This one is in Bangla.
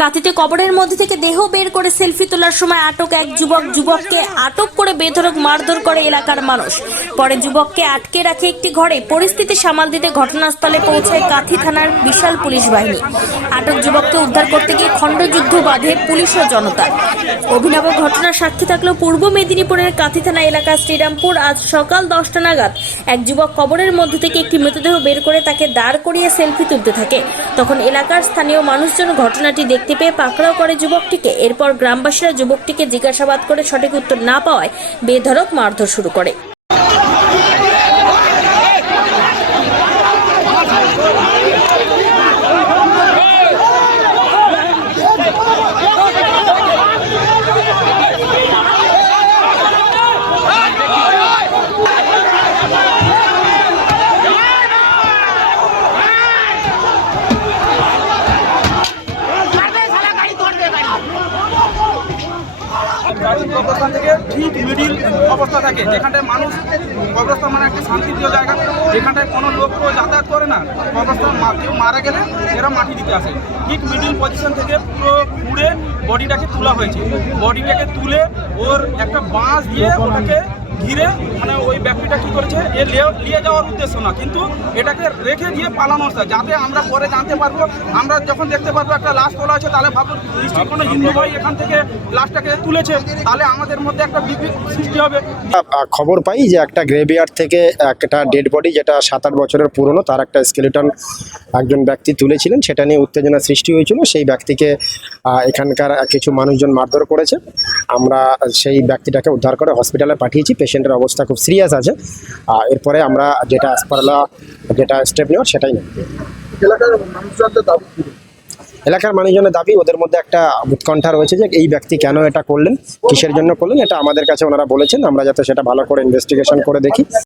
কাঁথিতে কবরের মধ্যে থেকে দেহ বের করে সেলফি তোলার সময় আটক এক যুবক। যুবককে আটক করে বেধড়ক মারধর করে এলাকার মানুষ। পরে যুবককে আটকে রাখে একটি ঘরে। পরিস্থিতি সামাল দিতে ঘটনাস্থলে পৌঁছায় কাঁথি থানার বিশাল পুলিশ বাহিনী। আটক যুবককে উদ্ধার করতে গিয়ে খণ্ডযুদ্ধ বাঁধে পুলিশ ও জনতা। অভিনব ঘটনার সাক্ষী থাকলেও পূর্ব মেদিনীপুরের কাঁথি থানা এলাকার শ্রীরামপুর। আজ সকাল দশটা নাগাদ এক যুবক কবরের মধ্যে থেকে একটি মৃতদেহ বের করে তাকে দাঁড় করিয়ে সেলফি তুলতে থাকে। তখন এলাকার স্থানীয় মানুষজন ঘটনাটি দেখতে পেয়ে পাকড়াও করে যুবকটিকে। এরপর গ্রামবাসীরা যুবকটিকে জিজ্ঞাসাবাদ করে সঠিক উত্তর না পাওয়ায় বেধরক মারধর শুরু করে। কবরস্থান থেকে ঠিক মিডিল অবস্থা থাকে, যেখানটায় মানুষ কবরস্থান মানে একটা শান্তিপ্রিয় জায়গা, যেখানটায় কোনো লোক কেউ যাতায়াত করে না, কবরস্থান কেউ মারা গেলে এরা মাটি দিতে আসে। ঠিক মিডিল পজিশন থেকে পুরো ঘুরে বডিটাকে তোলা হয়েছে। বডিটাকে তুলে ওর একটা বাঁশ দিয়ে ওটাকে ঘিরে মানে ওই ব্যক্তিটা কি করেছে? এ নিয়ে যাওয়ার উদ্দেশ্য না, কিন্তু এটাকে রেখে দিয়ে পালানো যাতে আমরা পরে জানতে পারব, আমরা যখন দেখতে পারব একটা লাশ তোলা আছে তাহলে ভাবো নিশ্চয়ই কোনো হিন্দু ভাই এখান থেকে লাশটাকে তুলেছে। তাহলে আমাদের মধ্যে একটা বিপি সৃষ্টি হবে। খবর পাই যে একটা গ্রেভিয়ার্ড থেকে একটা ডেড বডি যেটা সাত আট বছরের পুরনো, তার একটা স্কেলেটন একজন ব্যক্তি তুলেছিলেন। সেটা নিয়ে উত্তেজনা সৃষ্টি হয়েছিল। সেই ব্যক্তিকে এখানকার কিছু মানুষজন মারধর করেছে। আমরা সেই ব্যক্তিটাকে উদ্ধার করে হসপিটালে পাঠিয়েছি। পেশেন্টের অবস্থা খুব সিরিয়াস আছে। আর এরপরে আমরা যেটা আসপারলা যেটা স্টেপ নেওয়ার সেটাই নেব? এলাকার মানুষজনের দাবি ওদের মধ্যে একটা উৎকণ্ঠা রয়েছে যে এই ব্যক্তি কেন এটা করলেন কিসের জন্য করলেন এটা আমাদের কাছে ওনারা বলেছেন আমরা যাতে সেটা ভালো করে ইনভেস্টিগেশন করে দেখি।